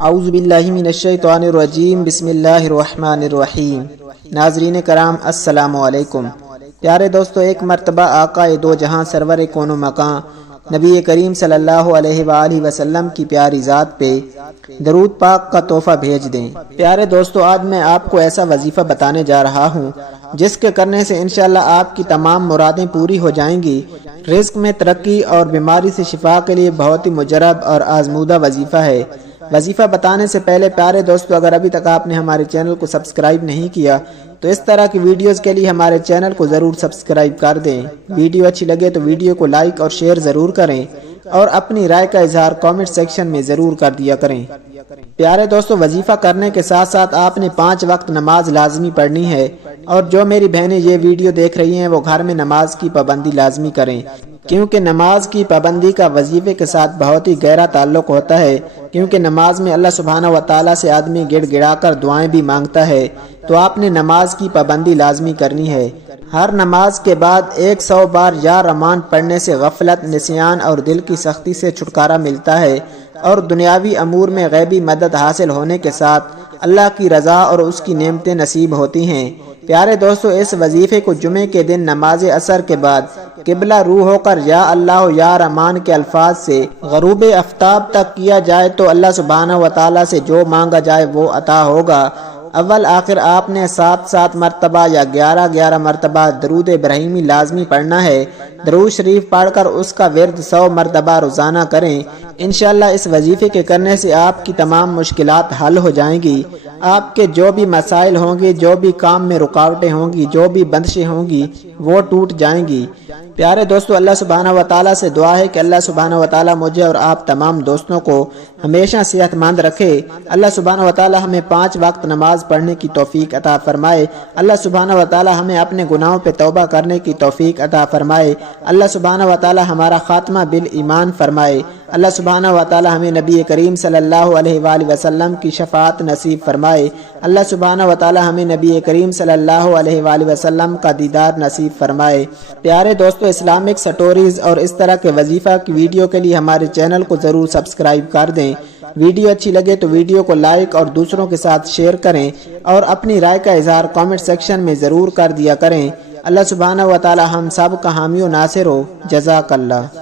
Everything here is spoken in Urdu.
اعوذ باللہ من الشیطان الرجیم، بسم اللہ الرحمن الرحیم۔ ناظرین کرام السلام علیکم۔ پیارے دوستو، ایک مرتبہ آقا دو جہاں سرور کون و مکان نبی کریم صلی اللہ علیہ وآلہ وسلم کی پیاری ذات پہ درود پاک کا تحفہ بھیج دیں۔ پیارے دوستو، آج میں آپ کو ایسا وظیفہ بتانے جا رہا ہوں جس کے کرنے سے انشاءاللہ آپ کی تمام مرادیں پوری ہو جائیں گی۔ رزق میں ترقی اور بیماری سے شفا کے لیے بہت ہی مجرب اور آزمودہ وظیفہ ہے۔ وظیفہ بتانے سے پہلے پیارے دوستو، اگر ابھی تک آپ نے ہمارے چینل کو سبسکرائب نہیں کیا تو اس طرح کی ویڈیوز کے لیے ہمارے چینل کو ضرور سبسکرائب کر دیں۔ ویڈیو اچھی لگے تو ویڈیو کو لائک اور شیئر ضرور کریں اور اپنی رائے کا اظہار کامنٹ سیکشن میں ضرور کر دیا کریں۔ پیارے دوستو، وظیفہ کرنے کے ساتھ ساتھ آپ نے 5 وقت نماز لازمی پڑھنی ہے، اور جو میری بہنیں یہ ویڈیو دیکھ رہی ہیں وہ گھر میں نماز کی پابندی لازمی کریں، کیونکہ نماز کی پابندی کا وظیفے کے ساتھ بہت ہی گہرا تعلق ہوتا ہے۔ کیونکہ نماز میں اللہ سبحانہ و تعالیٰ سے آدمی گڑ گڑا کر دعائیں بھی مانگتا ہے، تو آپ نے نماز کی پابندی لازمی کرنی ہے۔ ہر نماز کے بعد 100 بار یا رحمان پڑھنے سے غفلت، نسیان اور دل کی سختی سے چھٹکارا ملتا ہے، اور دنیاوی امور میں غیبی مدد حاصل ہونے کے ساتھ اللہ کی رضا اور اس کی نعمتیں نصیب ہوتی ہیں۔ پیارے دوستو، اس وظیفے کو جمعے کے دن نماز عصر کے بعد قبلہ رو ہو کر یا اللہ یا رحمان کے الفاظ سے غروب آفتاب تک کیا جائے تو اللہ سبحانہ و تعالیٰ سے جو مانگا جائے وہ عطا ہوگا۔ اول آخر آپ نے 7 مرتبہ یا 11 مرتبہ درود ابراہیمی لازمی پڑھنا ہے۔ درود شریف پڑھ کر اس کا ورد 100 مرتبہ روزانہ کریں۔ انشاءاللہ اس وظیفے کے کرنے سے آپ کی تمام مشکلات حل ہو جائیں گی۔ آپ کے جو بھی مسائل ہوں گے، جو بھی کام میں رکاوٹیں ہوں گی، جو بھی بندشیں ہوں گی، وہ ٹوٹ جائیں گی۔ پیارے دوستو، اللہ سبحانہ و تعالیٰ سے دعا ہے کہ اللہ سبحانہ و تعالیٰ مجھے اور آپ تمام دوستوں کو ہمیشہ صحت مند رکھے۔ اللہ سبحانہ و تعالیٰ ہمیں 5 وقت نماز پڑھنے کی توفیق عطا فرمائے۔ اللہ سبحانہ و تعالیٰ ہمیں اپنے گناہوں پہ توبہ کرنے کی توفیق عطا فرمائے۔ اللہ سبحانہ و تعالیٰ ہمارا خاتمہ بالایمان فرمائے۔ اللہ سبحانہ و تعالیٰ ہمیں نبی کریم صلی اللہ علیہ وآلہ وسلم کی شفاعت نصیب فرمائے۔ اللہ سبحانہ و تعالیٰ ہمیں نبی کریم صلی اللہ علیہ وآلہ وسلم کا دیدار نصیب فرمائے۔ پیارے دوستو، اسلامک سٹوریز اور اس طرح کے وظیفہ کی ویڈیو کے لیے ہمارے چینل کو ضرور سبسکرائب کر دیں۔ ویڈیو اچھی لگے تو ویڈیو کو لائک اور دوسروں کے ساتھ شیئر کریں، اور اپنی رائے کا اظہار کامنٹ سیکشن میں ضرور کر دیا کریں۔ اللہ سبحانہ و تعالیٰ ہم سب کا حامی و ناصر ہو۔ جزاک اللہ۔